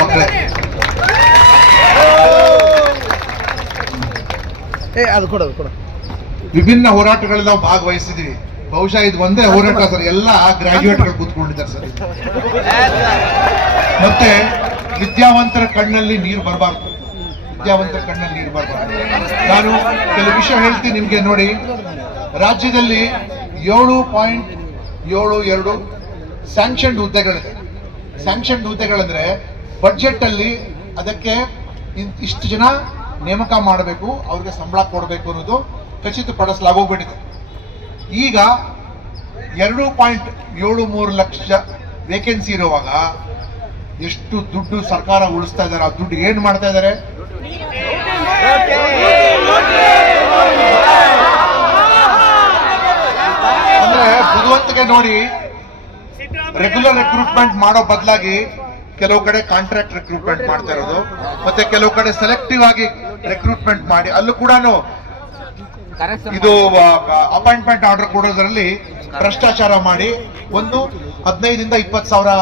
ಮಕ್ಕಳೇ. ವಿಭಿನ್ನ ಹೋರಾಟಗಳಲ್ಲಿ ನಾವು ಭಾಗವಹಿಸಿದೀವಿ. ಬಹುಶಃ ಇದು ಒಂದೇ ಹೋರಾಟ ಸರ್, ಎಲ್ಲ ಗ್ರಾಜ್ಯುಯೇಟ್ಗಳು ಕೂತ್ಕೊಂಡಿದ್ದಾರೆ ಸರ್. ಮತ್ತೆ ವಿದ್ಯಾವಂತರ ಕಣ್ಣಲ್ಲಿ ನೀರು ಬರಬಾರ್ದು, ವಿದ್ಯಾವಂತರ ಕಣ್ಣಲ್ಲಿ ನೀರು ಬರಬಾರ್ದು. ನಾನು ಕೆಲವು ವಿಷಯ ಹೇಳ್ತೀನಿ ನಿಮ್ಗೆ. ನೋಡಿ, ರಾಜ್ಯದಲ್ಲಿ 7.72 ಸ್ಯಾಂಕ್ಷನ್ಡ್ ಹುದ್ದೆಗಳಿದೆ. ಸ್ಯಾಂಕ್ಷನ್ಡ್ ಹುದ್ದೆಗಳಂದ್ರೆ ಬಡ್ಜೆಟ್ ಅಲ್ಲಿ ಅದಕ್ಕೆ ಇಷ್ಟು ಜನ ನೇಮಕ ಮಾಡಬೇಕು, ಅವ್ರಿಗೆ ಸಂಬಳ ಕೊಡಬೇಕು ಅನ್ನೋದು ಖಚಿತಪಡಿಸಲಾಗೋಗ್ಬಿಟ್ಟಿದೆ. ಈಗ 2.73 ಲಕ್ಷ ವೇಕೆನ್ಸಿ ಇರುವಾಗ ಎಷ್ಟು ದುಡ್ಡು ಸರ್ಕಾರ ಉಳಿಸ್ತಾ ಇದ್ದಾರೆ, ಆ ದುಡ್ಡು ಏನ್ ಮಾಡ್ತಾ ಇದ್ದಾರೆ? ಅಂದ್ರೆ ಬುದ್ಧಿವಂತಿಕೆ ನೋಡಿ, ರೆಗ್ಯುಲರ್ ರೆಕ್ರೂಟ್ಮೆಂಟ್ ಮಾಡೋ ಬದಲಾಗಿ ಕೆಲವು ಕಡೆ ಕಾಂಟ್ರಾಕ್ಟ್ ರೆಕ್ರೂಟ್ಮೆಂಟ್ ಮಾಡ್ತಾ ಇರೋದು, ಮತ್ತೆ ಕೆಲವು ಕಡೆ ಸೆಲೆಕ್ಟಿವ್ ಆಗಿ ರೆಕ್ರೂಟ್ಮೆಂಟ್ ಮಾಡಿ ಅಲ್ಲೂ ಕೂಡ ಇದು ಅಪಾಯಿಂಟ್ಮೆಂಟ್ ಆರ್ಡರ್ ಕೊಡೋದ್ರಲ್ಲಿ ಭ್ರಷ್ಟಾಚಾರ ಮಾಡಿ 15,000 to 20,000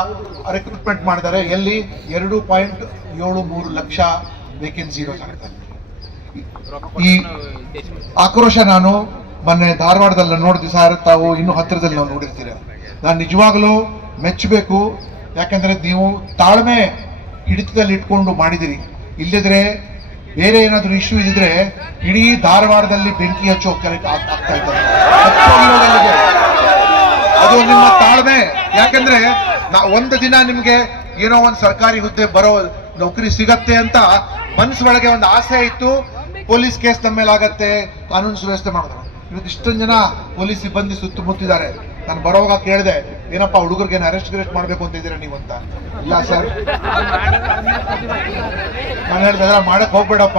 ರೆಕ್ರೂಟ್ಮೆಂಟ್ ಮಾಡಿದ್ದಾರೆ. ಎಲ್ಲಿ 2.73 ಲಕ್ಷ ವೇಕೆನ್ಸಿ ಇರೋ ಜಾಗದಲ್ಲಿ. ಈ ಆಕ್ರೋಶ ನಾನು ಮೊನ್ನೆ ಧಾರವಾಡದಲ್ಲಿ ನೋಡಿದ ಸರ್, ತಾವು ಇನ್ನೂ ಹತ್ತಿರದಲ್ಲಿ ನಾವು ನೋಡಿರ್ತೀರ. ನಾನು ನಿಜವಾಗಲೂ ಮೆಚ್ಚಬೇಕು, ಯಾಕಂದ್ರೆ ನೀವು ತಾಳ್ಮೆ ಹಿಡಿತದಲ್ಲಿ ಇಟ್ಕೊಂಡು ಮಾಡಿದಿರಿ. ಇಲ್ಲದ್ರೆ ಬೇರೆ ಏನಾದ್ರು ಇಶ್ಯೂ ಇದ್ರೆ ಇಡೀ ಧಾರವಾಡದಲ್ಲಿ ಬೆಂಕಿ ಹಚ್ಚೋ ಆಗ್ತಾ ಇದ್ದಾರೆ. ಅದು ನಿಮ್ಮ ತಾಳ್ಮೆ. ಯಾಕಂದ್ರೆ ಒಂದು ದಿನ ನಿಮ್ಗೆ ಏನೋ ಒಂದು ಸರ್ಕಾರಿ ಹುದ್ದೆ ಬರೋ ನೌಕರಿ ಸಿಗತ್ತೆ ಅಂತ ಮನಸ್ಸೊಳಗೆ ಒಂದು ಆಸೆ ಇತ್ತು. ಪೊಲೀಸ್ ಕೇಸ್ ನಮ್ಮ ಮೇಲೆ ಆಗತ್ತೆ, ಕಾನೂನು ಸುವ್ಯವಸ್ಥೆ ಮಾಡಿದ್ರು. ಇವತ್ತು ಇಷ್ಟೊಂದು ಜನ ಪೊಲೀಸ್ ಸಿಬ್ಬಂದಿ ಸುತ್ತಮುತ್ತಿದ್ದಾರೆ. ನಾನು ಬರೋವಾಗ ಕೇಳಿದೆ, ಏನಪ್ಪಾ ಹುಡುಗರಿಗೆ ಅರೆಸ್ಟ್ ಮಾಡ್ಬೇಕು ಅಂತ ಇದ್ದೀರಾ ನೀವು ಅಂತ. ಇಲ್ಲ ಸರ್, ನಾನು ಹೇಳಿದೆ ಮಾಡಕ್ ಹೋಗ್ಬೇಡಪ್ಪ,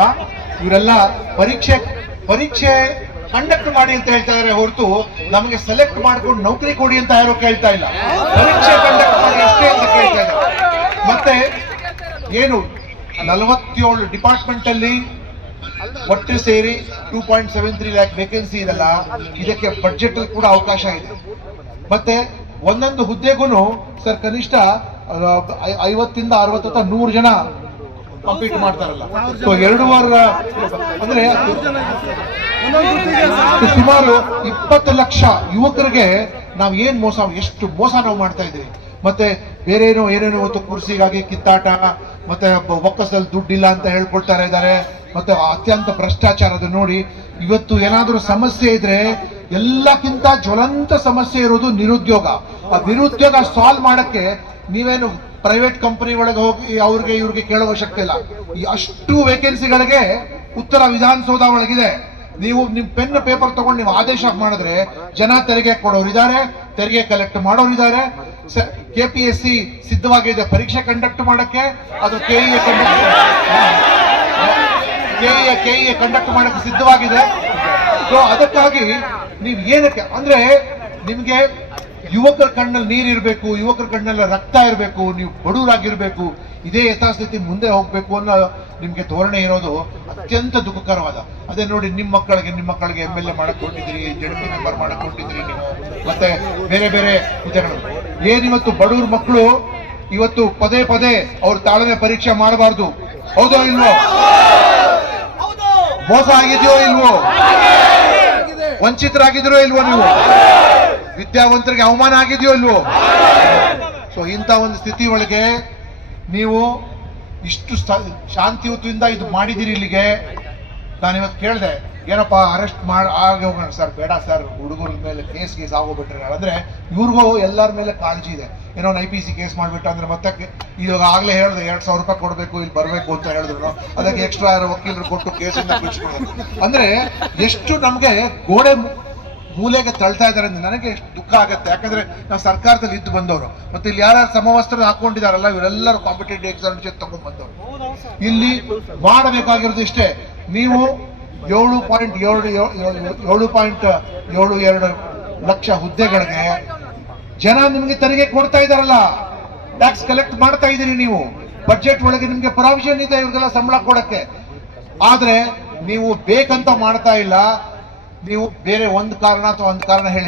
ಇವರೆಲ್ಲ ಪರೀಕ್ಷೆ ಕಂಡಕ್ಟ್ ಮಾಡಿ ಅಂತ ಹೇಳ್ತಾ ಇದಾರೆ ಹೊರತು ನಮಗೆ ಸೆಲೆಕ್ಟ್ ಮಾಡ್ಕೊಂಡು ನೌಕರಿ ಕೊಡಿ ಅಂತ ಯಾರು ಕೇಳ್ತಾ ಇಲ್ಲ. ಪರೀಕ್ಷೆ ಕಂಡಕ್ಟ್ ಮಾಡಿ ಅಷ್ಟೇ ಅಂತ ಕೇಳ್ತಾ ಇದ್ದಾರೆ. ಮತ್ತೆ ಏನು 47 ಡಿಪಾರ್ಟ್ಮೆಂಟ್ ಅಲ್ಲಿ ಒಟ್ಟು ಸೇರಿ 2.73 ಲ್ಯಾಕ್ ವೇಕೆನ್ಸಿ ಇದೆಲ್ಲ, ಇದಕ್ಕೆ ಬಡ್ಜೆಟ್ ಅಲ್ಲಿ ಕೂಡ ಅವಕಾಶ ಇದೆ. ಮತ್ತೆ ಒಂದೊಂದು ಹುದ್ದೆಗೂ ಸರ್ ಕನಿಷ್ಠ 50 to 60 ಅಥವಾ 100 ಜನ ಕಂಪೀಟ್ ಮಾಡ್ತಾರಲ್ಲ. ಸೊ 2.5 ಅಂದ್ರೆ ಸುಮಾರು 20 ಲಕ್ಷ ಯುವಕರಿಗೆ ನಾವು ಎಷ್ಟು ಮೋಸ ನಾವು ಮಾಡ್ತಾ ಇದ್ದೀವಿ. ಮತ್ತೆ ಬೇರೆ ಏನೇನೋ ಇವತ್ತು ಕುರ್ಸಿಗಾಗಿ ಕಿತ್ತಾಟ, ಮತ್ತೆ ಒಕ್ಕಸದಲ್ಲಿ ದುಡ್ಡಿಲ್ಲ ಅಂತ ಹೇಳ್ಕೊಳ್ತಾ ಇದ್ದಾರೆ, ಮತ್ತೆ ಅತ್ಯಂತ ಭ್ರಷ್ಟಾಚಾರದ ನೋಡಿ. ಇವತ್ತು ಏನಾದ್ರೂ ಸಮಸ್ಯೆ ಇದ್ರೆ ಎಲ್ಲಕ್ಕಿಂತ ಜ್ವಲಂತ ಸಮಸ್ಯೆ ಇರೋದು ನಿರುದ್ಯೋಗ. ಆ ನಿರುದ್ಯೋಗ ಸಾಲ್ವ್ ಮಾಡಕ್ಕೆ ನೀವೇನು ಪ್ರೈವೇಟ್ ಕಂಪನಿ ಒಳಗೆ ಹೋಗಿ ಇವ್ರಿಗೆ ಕೇಳೋ ಅವಶ್ಯಕತೆ ಇಲ್ಲ. ಈ ಅಷ್ಟು ವೇಕೆನ್ಸಿಗಳಿಗೆ ಉತ್ತರ ವಿಧಾನಸೌಧ ಒಳಗಿದೆ. ನೀವು ನಿಮ್ ಪೆನ್ ಪೇಪರ್ ತಗೊಂಡು ನೀವು ಆದೇಶ ಮಾಡಿದ್ರೆ ಜನ ತೆರಿಗೆ ಕೊಡೋರಿದ್ದಾರೆ, ತೆರಿಗೆ ಕಲೆಕ್ಟ್ ಮಾಡೋರಿದ್ದಾರೆ. KPSC ಸಿದ್ಧವಾಗಿದೆ ಪರೀಕ್ಷೆ ಕಂಡಕ್ಟ್ ಮಾಡಕ್ಕೆ, ಅದು KEA ಕಂಡಕ್ಟ್ ಮಾಡಕ್ಕೆ ಸಿದ್ಧವಾಗಿದೆ. ಸೊ ಅದಕ್ಕಾಗಿ ನೀವು ಏನಕ್ಕೆ ಅಂದ್ರೆ ನಿಮ್ಗೆ ಯುವಕರ ಕಣ್ಣಲ್ಲಿ ನೀರಿರ್ಬೇಕು, ಯುವಕರ ಕಣ್ಣಲ್ಲಿ ರಕ್ತ ಇರಬೇಕು, ನೀವು ಬಡವರಾಗಿರ್ಬೇಕು, ಇದೇ ಯಥಾಸ್ಥಿತಿ ಮುಂದೆ ಹೋಗ್ಬೇಕು ಅನ್ನೋ ನಿಮ್ಗೆ ಧೋರಣೆ ಇರೋದು ಅತ್ಯಂತ ದುಃಖಕರವಾದ. ಅದೇ ನೋಡಿ, ನಿಮ್ಮ ಮಕ್ಕಳಿಗೆ MLA ಮಾಡಕ್ ಕೊಟ್ಟಿದ್ದೀರಿ, JDP ಮೆಂಬರ್ ಮಾಡಕ್ ಕೊಟ್ಟಿದ್ದೀರಿ ನೀವು, ಮತ್ತೆ ಬೇರೆ ಬೇರೆ ಹುದ್ದೆಗಳು. ಏನಿವತ್ತು ಬಡವ್ರ ಮಕ್ಕಳು ಇವತ್ತು ಪದೇ ಅವ್ರ ತಾಳ್ಮೆ ಪರೀಕ್ಷೆ ಮಾಡಬಾರ್ದು. ಹೌದೋ ಇಲ್ವೋ? ಮೋಸ ಆಗಿದೆಯೋ ಇಲ್ವೋ? ವಂಚಿತರಾಗಿದ್ರೋ ಇಲ್ವೋ? ನೀವು ವಿದ್ಯಾವಂತರಿಗೆ ಅವಮಾನ ಆಗಿದೆಯೋ ಇಲ್ವೋ? ಸೊ ಇಂಥ ಒಂದು ಸ್ಥಿತಿ ಒಳಗೆ ನೀವು ಇಷ್ಟು ಶಾಂತಿಯುತದಿಂದ ಇದು ಮಾಡಿದಿರಿ. ಇಲ್ಲಿಗೆ ನಾನಿವತ್ತು ಕೇಳಿದೆ, ಏನಪ್ಪಾ ಅರೆಸ್ಟ್ ಆಗಿ ಹೋಗೋಣ ಸರ್? ಬೇಡ ಸರ್, ಹುಡುಗರ ಮೇಲೆ ಕೇಸ್ ಆಗೋಗ್ಬಿಟ್ರೆ ಅಂದ್ರೆ ಇವ್ರಿಗೂ ಎಲ್ಲರ ಮೇಲೆ ಕಾಳಜಿ ಇದೆ. ಏನೋ IPC ಕೇಸ್ ಮಾಡ್ಬಿಟ್ಟು ಅಂದ್ರೆ ಮತ್ತೆ ಇವಾಗ ಆಗ್ಲೇ ಹೇಳಿದೆ 2,000 ರೂಪಾಯಿ ಕೊಡ್ಬೇಕು, ಇಲ್ಲಿ ಬರ್ಬೇಕು ಅಂತ ಹೇಳಿದ್ರು. ಅದಕ್ಕೆ ಎಕ್ಸ್ಟ್ರಾ ವಕೀಲರು ಕೊಟ್ಟು ಕೇಸನ್ನ ಬಿಡಿಸ್ಕೊಡೋದು ಅಂದ್ರೆ ಎಷ್ಟು ನಮ್ಗೆ ಗೋಡೆ ಮೂಲೆಗೆ ತಳ್ತಾ ಇದ್ದಾರೆ ಅಂದ್ರೆ ನನಗೆ ಎಷ್ಟು ದುಃಖ ಆಗುತ್ತೆ. ಯಾಕಂದ್ರೆ ನಾವು ಸರ್ಕಾರದಲ್ಲಿ ಇದ್ದು ಬಂದವರು, ಮತ್ತೆ ಇಲ್ಲಿ ಯಾರು ಸಮವಸ್ತ್ರ ಹಾಕೊಂಡಿದಾರಲ್ಲ ಇವರೆಲ್ಲರೂ ಕಾಂಪಿಟೇಟಿವ್ ಎಕ್ಸಾಮಿನೇಷನ್ ತಗೊಂಡ್ ಬಂದವರು. ಇಲ್ಲಿ ಮಾಡಬೇಕಾಗಿರೋದು ಇಷ್ಟೇ, ನೀವು 7.72 ಲಕ್ಷ ಹುದ್ದೆಗಳಿಗೆ ಜನ ನಿಮ್ಗೆ ತೆರಿಗೆ ಕೊಡ್ತಾ ಇದಾರಲ್ಲ, ಟ್ಯಾಕ್ಸ್ ಕಲೆಕ್ಟ್ ಮಾಡ್ತಾ ಇದ್ದೀರಿ. ನೀವು ಬಜೆಟ್ ಒಳಗೆ ನಿಮ್ಗೆ ಪ್ರಾವಿಷನ್ ಇದೆ ಇವ್ರಿಗೆಲ್ಲ ಸಂಬಳ ಕೊಡಕ್ಕೆ. ಆದ್ರೆ ನೀವು ಬೇಕಂತ ಮಾಡ್ತಾ ಇಲ್ಲ, ನೀವು ಬೇರೆ ಒಂದು ಕಾರಣ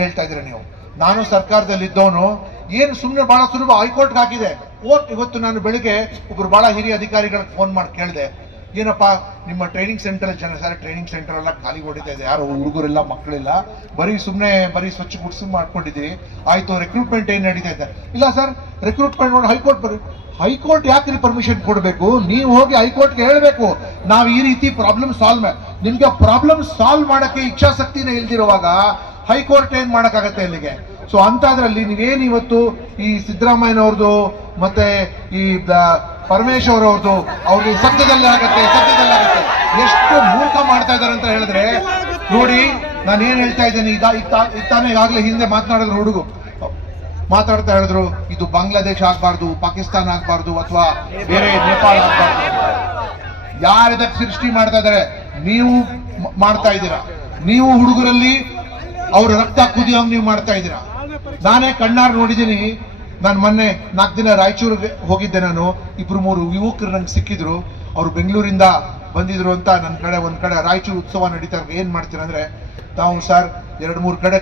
ಹೇಳ್ತಾ ಇದ್ದೀರಿ ನೀವು. ನಾನು ಸರ್ಕಾರದಲ್ಲಿ ಇದ್ದವನು, ಏನು ಸುಮ್ಮನೆ ಬಹಳ ಸುಲಭ ಹೈಕೋರ್ಟ್ಗೆ ಹಾಕಿದೆ, ಇವತ್ತು ನಾನು ಬೆಳಿಗ್ಗೆ ಒಬ್ರು ಬಹಳ ಹಿರಿಯ ಅಧಿಕಾರಿಗಳಿಗೆ ಫೋನ್ ಮಾಡಿ ಕೇಳಿದೆ, ಏನಪ್ಪ ನಿಮ್ಮ ಟ್ರೈನಿಂಗ್ ಸೆಂಟರ್ ಜನ ಸರ್ ಟ್ರೈನಿಂಗ್ ಸೆಂಟರ್ ಎಲ್ಲ ಖಾಲಿ ಹೊಡಿತಾ ಇದೆ, ಯಾರು ಹುಡುಗರಿಲ್ಲ ಮಕ್ಕಳಿಲ್ಲ, ಬರೀ ಸ್ವಚ್ಛ ಗುಡ್ಸು ಮಾಡ್ಕೊಂಡಿದ್ದೀವಿ, ಆಯ್ತು ರಿಕ್ರೂಟ್ಮೆಂಟ್ ಏನ್ ನಡೀತಾ ಇದೆ? ಇಲ್ಲ ಸರ್ ರಿಕ್ರೂಟ್ಮೆಂಟ್ ನೋಡಿ ಹೈಕೋರ್ಟ್ ಬರ್ರಿ. ಹೈಕೋರ್ಟ್ ಯಾಕೆ ಪರ್ಮಿಷನ್ ಕೊಡಬೇಕು? ನೀವು ಹೋಗಿ ಹೈಕೋರ್ಟ್ಗೆ ಹೇಳ್ಬೇಕು, ನಾವು ಈ ರೀತಿ ಪ್ರಾಬ್ಲಮ್ ನಿಮ್ಗೆ ಪ್ರಾಬ್ಲಮ್ ಸಾಲ್ವ್ ಮಾಡಕ್ಕೆ ಇಚ್ಛಾಶಕ್ತಿನೇ ಇಲ್ದಿರುವಾಗ ಹೈಕೋರ್ಟ್ ಏನ್ ಮಾಡಕ್ಕಾಗತ್ತೆ ಇಲ್ಲಿಗೆ? ಸೊ ಅಂತದ್ರಲ್ಲಿ ನೀವೇನು ಇವತ್ತು ಈ ಸಿದ್ದರಾಮಯ್ಯನವ್ರದ್ದು ಮತ್ತೆ ಈ ಪರಮೇಶ್ವರ್ ಅವ್ರದ್ದು ಅವ್ರಿಗೆ ಸದ್ಯದಲ್ಲೇ ಆಗತ್ತೆ ಎಷ್ಟು ಮೂರ್ಖ ಮಾಡ್ತಾ ಇದಾರೆ ಅಂತ ಹೇಳಿದ್ರೆ ನೋಡಿ. ನಾನು ಏನ್ ಹೇಳ್ತಾ ಇದ್ದೇನೆ, ತಾನೇ ಈಗಾಗಲೇ ಹಿಂದೆ ಮಾತನಾಡಿದ್ರು ಹುಡುಗು ಮಾತಾಡ್ತಾ ಹೇಳಿದ್ರು, ಇದು ಬಾಂಗ್ಲಾದೇಶ ಆಗ್ಬಾರ್ದು, ಪಾಕಿಸ್ತಾನ ಆಗ್ಬಾರ್ದು, ಅಥವಾ ಬೇರೆ ನೇಪಾಳ ಆಗ್ಬಾರ್ದು. ಯಾರಿದಕ್ಕೆ ಸೃಷ್ಟಿ ಮಾಡ್ತಾ ಇದಾರೆ? ನೀವು ಮಾಡ್ತಾ ಇದ್ದೀರಾ. ನೀವು ಹುಡುಗರಲ್ಲಿ ಅವ್ರ ರಕ್ತ ಕುದಿಯೋಂಗ್ ನೀವು ಮಾಡ್ತಾ ಇದ್ದೀರಾ. ನಾನೇ ಕಣ್ಣಾರು ನೋಡಿದ್ದೀನಿ. ನಾನು ಮೊನ್ನೆ 4 ದಿನ ರಾಯಚೂರಿಗೆ ಹೋಗಿದ್ದೆ. ನಾನು 2-3 ಯುವಕರು ನಂಗೆ ಸಿಕ್ಕಿದ್ರು. ಅವ್ರು ಬೆಂಗಳೂರಿಂದ ಬಂದಿದ್ರು ಅಂತ ಒಂದ್ ಕಡೆ ರಾಯಚೂರು ಉತ್ಸವ ನಡೀತಾ ಇರೋ ಏನ್ ಮಾಡ್ತೀರಾ ಅಂದ್ರೆ, ನಾವು ಸರ್ 2-3 ಕಡೆ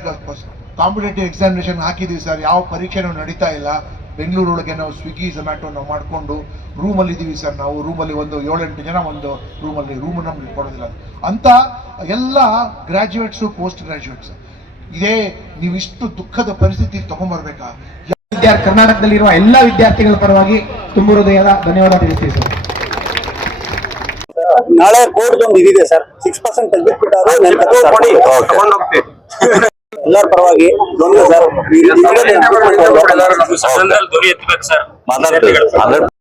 ಕಾಂಪಿಟೇಟಿವ್ ಎಕ್ಸಾಮಿನೇಷನ್ ಹಾಕಿದೀವಿ ಸರ್, ಯಾವ ಪರೀಕ್ಷೆನೂ ನಡೀತಾ ಇಲ್ಲ. ಬೆಂಗಳೂರೊಳಗೆ ನಾವು ಸ್ವಿಗ್ಗಿ ಝೊಮ್ಯಾಟೊ ನಾವು ಮಾಡಿಕೊಂಡು ರೂಮಲ್ಲಿ ಇದ್ದೀವಿ ಸರ್. ನಾವು ರೂಮಲ್ಲಿ ಒಂದು 7-8 ಜನ ಒಂದು ರೂಮ್ ನಮ್ಗೆ ಕೊಡೋದಿಲ್ಲ ಅಂತ ಎಲ್ಲ ಗ್ರಾಜ್ಯುಯೇಟ್ಸು ಪೋಸ್ಟ್ ಗ್ರಾಜ್ಯುಯೇಟ್ಸ್. ಇದೇ ನೀವು ಇಷ್ಟು ದುಃಖದ ಪರಿಸ್ಥಿತಿ ತಗೊಂಡ್ಬರ್ಬೇಕಾ? ಕರ್ನಾಟಕದಲ್ಲಿರುವ ಎಲ್ಲ ವಿದ್ಯಾರ್ಥಿಗಳ ಪರವಾಗಿ ತುಂಬ ಹೃದಯದ ಧನ್ಯವಾದ ತಿಳಿಸ್ತೀವಿ ಸರ್. ನಾಳೆ ಕೋರ್ಟ್ ಒಂದು ಇದಿದೆ ಸರ್, 6% ತೆಗೆದ್ಬಿಟ್ಟಾರು ಎಲ್ಲರ ಪರವಾಗಿ ಸರ್.